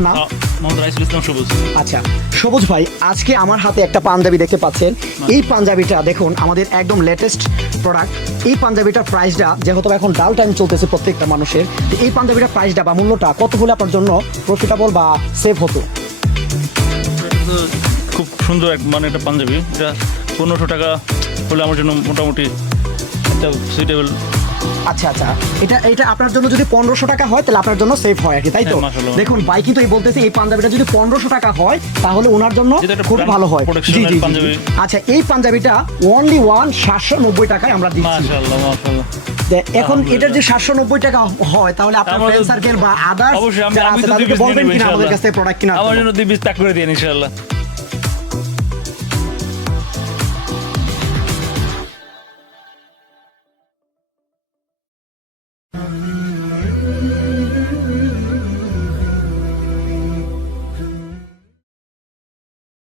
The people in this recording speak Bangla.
আপনার নাম? মোহাম্মদ রাইসুল ইসলাম সবুজ। আচ্ছা সবুজ ভাই, আজকে আমার হাতে একটা পাঞ্জাবি দেখতে পাচ্ছেন। এই পাঞ্জাবিটা দেখুন আমাদের একদম লেটেস্ট প্রোডাক্ট। এই পাঞ্জাবিটার প্রাইসটা যেহেতু এখন ডাল টাইম চলতেছে প্রত্যেকটা মানুষের, তো এই পাঞ্জাবিটার প্রাইসটা বা মূল্যটা কত হলে আপনার জন্য প্রফিটেবল বা সেভ হতো? খুব সুন্দর একটা পাঞ্জাবি, এটা 1500 টাকা হলে আমার জন্য মোটামুটি একটা সুইটেবল। আচ্ছা আচ্ছা, এটা এটা আপনার জন্য যদি 1500 টাকা হয় তাহলে আপনার জন্য সেভ হয় আর কি, তাই তো? হ্যাঁ, মাশাআল্লাহ। দেখুন ভাই কিন্তু এই বলতেছে এই পাঞ্জাবিটা যদি 1500 টাকা হয় তাহলে ওনার জন্য যেটা একটা খুব brand ভালো হয়। protection জি এর জি জি। পাঞ্জাবি। আচ্ছা এই পাঞ্জাবিটা অনলি 790 টাকায় আমরা দিচ্ছি। মাশাআল্লাহ মাশাআল্লাহ। এখন এটার যে 790 টাকা হয় তাহলে আপনার আমাদের- ফ্রেন্ড সার্কেল বা আদার্স অবশ্যই যারা আমি আছে তো তাদেরকে 2 piece বলবেন নিয়ে কিনা নেব আমাদের ইনশাআল্লাহ। কাছ থেকে প্রোডাক্ট কিনা? আমার জন্য 2 পিস তাক করে দিন ইনশাআল্লাহ।